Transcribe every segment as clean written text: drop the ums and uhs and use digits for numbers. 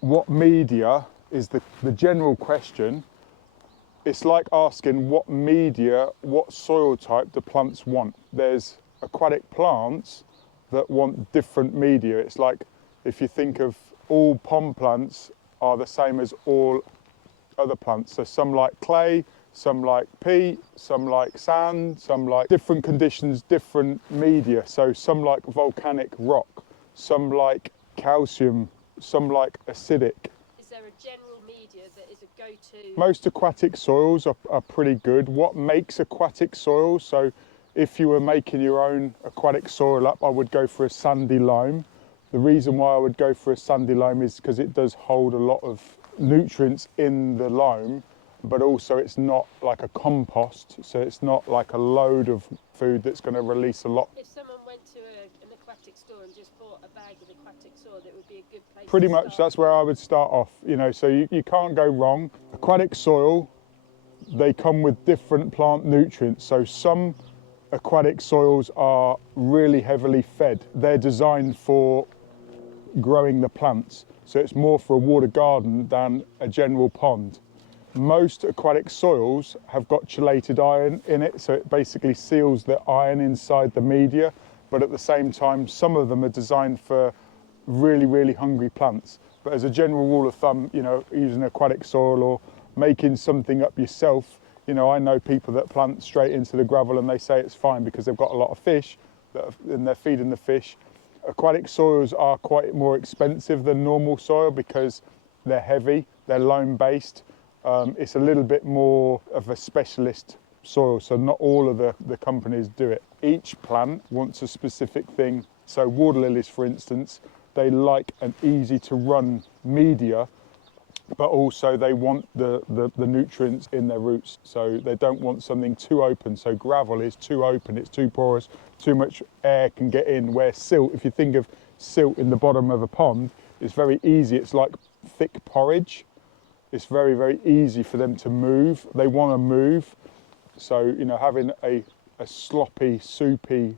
what media is the general question. It's like asking what media, what soil type do plants want. There's aquatic plants that want different media. It's like if you think of all pond plants are the same as all other plants. So some like clay, some like peat, some like sand, some like different conditions, different media. So some like volcanic rock, some like calcium, some like acidic. Is there a general media that is a go-to? Most aquatic soils are pretty good. What makes aquatic soils? So if you were making your own aquatic soil up, I would go for a sandy loam. The reason why I would go for a sandy loam is because it does hold a lot of nutrients in the loam, but also it's not like a compost, so it's not like a load of food that's going to release a lot. If someone went to an aquatic store and just bought a bag of aquatic soil, that would be a good place Pretty to much start. that's where I would start off, you know, so you can't go wrong. Aquatic soil, they come with different plant nutrients, so some aquatic soils are really heavily fed. They're designed for growing the plants, so it's more for a water garden than a general pond. Most aquatic soils have got chelated iron in it, so it basically seals the iron inside the media, but at the same time some of them are designed for really, really hungry plants. But as a general rule of thumb, you know, using aquatic soil or making something up yourself, you know, I know people that plant straight into the gravel and they say it's fine because they've got a lot of fish and they're feeding the fish. Aquatic soils are quite more expensive than normal soil because they're heavy, they're loam based. It's a little bit more of a specialist soil, so not all of the companies do it. Each plant wants a specific thing. So water lilies, for instance, they like an easy to run media, but also they want the nutrients in their roots. So they don't want something too open. So gravel is too open, it's too porous, too much air can get in. Where silt, if you think of silt in the bottom of a pond, it's very easy. It's like thick porridge. It's very, very easy for them to move. They want to move. So, you know, having a sloppy, soupy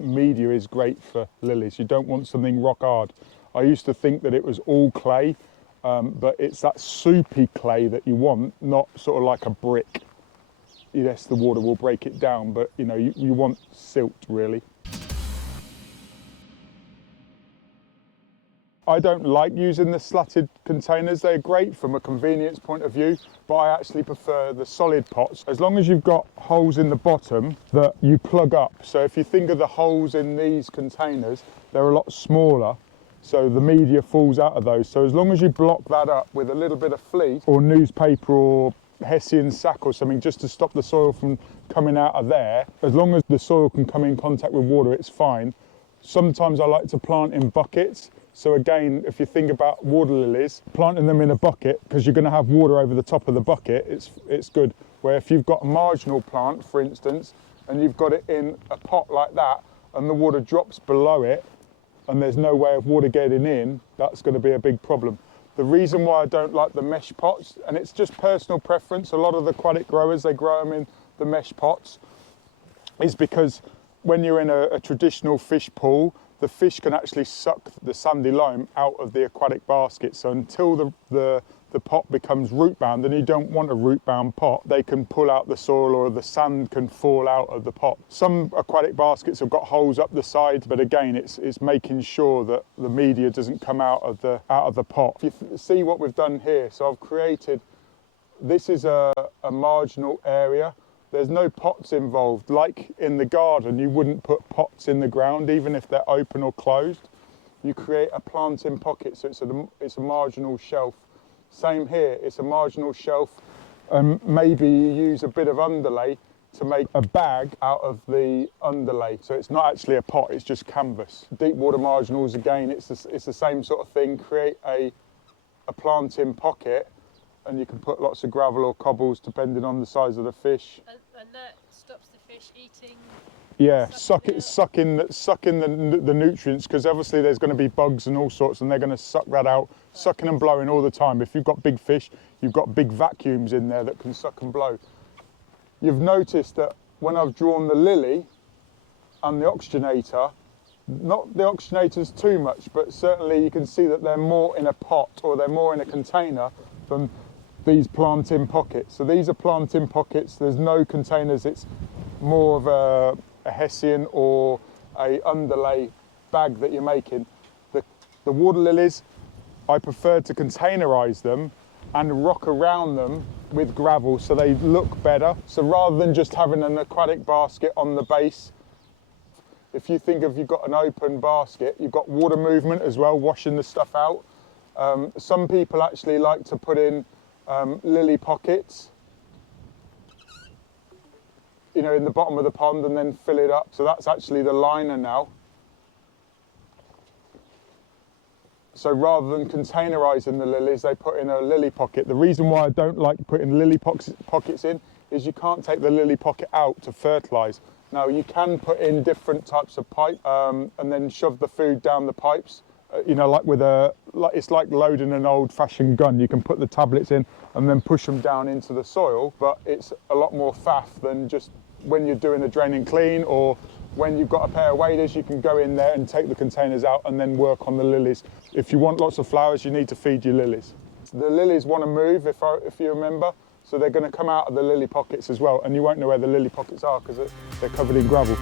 media is great for lilies. You don't want something rock hard. I used to think that it was all clay, but it's that soupy clay that you want, not sort of like a brick. Yes, the water will break it down, but you know, you want silt really. I don't like using the slatted containers. They're great from a convenience point of view, but I actually prefer the solid pots. As long as you've got holes in the bottom that you plug up. So if you think of the holes in these containers, they're a lot smaller, so the media falls out of those. So as long as you block that up with a little bit of fleece or newspaper or Hessian sack or something just to stop the soil from coming out of there, as long as the soil can come in contact with water, it's fine. Sometimes I like to plant in buckets. So again, if you think about water lilies, planting them in a bucket, because you're going to have water over the top of the bucket, it's good. Where if you've got a marginal plant, for instance, and you've got it in a pot like that, and the water drops below it, and there's no way of water getting in, that's going to be a big problem. The reason why I don't like the mesh pots, and it's just personal preference, a lot of the aquatic growers, they grow them in the mesh pots, is because when you're in a traditional fish pool, the fish can actually suck the sandy loam out of the aquatic basket. So until the pot becomes root bound, and you don't want a root bound pot, they can pull out the soil or the sand can fall out of the pot. Some aquatic baskets have got holes up the side, but again, it's making sure that the media doesn't come out of the pot. If you see what we've done here, so I've created, this is a marginal area. There's no pots involved. Like in the garden, you wouldn't put pots in the ground, even if they're open or closed. You create a planting pocket, so it's a marginal shelf. Same here, it's a marginal shelf. Maybe you use a bit of underlay to make a bag out of the underlay. So it's not actually a pot, it's just canvas. Deep water marginals, again, it's the same sort of thing. Create a planting pocket, and you can put lots of gravel or cobbles depending on the size of the fish. And that stops the fish eating? Yeah, sucking the nutrients, because obviously there's going to be bugs and all sorts, and they're going to suck that out, sucking and blowing all the time. If you've got big fish, you've got big vacuums in there that can suck and blow. You've noticed that when I've drawn the lily and the oxygenator, Not the oxygenators too much, but certainly you can see that they're more in a pot or they're more in a container than these plant-in pockets. So these are plant-in pockets, there's no containers, it's more of a Hessian or a underlay bag that you're making. The water lilies, I prefer to containerize them and rock around them with gravel so they look better. So rather than just having an aquatic basket on the base, if you think of you've got an open basket, you've got water movement as well, washing the stuff out. Some people actually like to put in lily pockets, you know, in the bottom of the pond and then fill it up. So that's actually the liner now. So rather than containerising the lilies, they put in a lily pocket. The reason why I don't like putting lily pockets in is you can't take the lily pocket out to fertilise. Now you can put in different types of pipe and then shove the food down the pipes. You know, like with it's like loading an old-fashioned gun. You can put the tablets in and then push them down into the soil, but it's a lot more faff than just when you're doing a drain and clean, or when you've got a pair of waders, you can go in there and take the containers out and then work on the lilies. If you want lots of flowers, you need to feed your lilies. The lilies want to move, if you remember, so they're going to come out of the lily pockets as well, and you won't know where the lily pockets are because they're covered in gravel.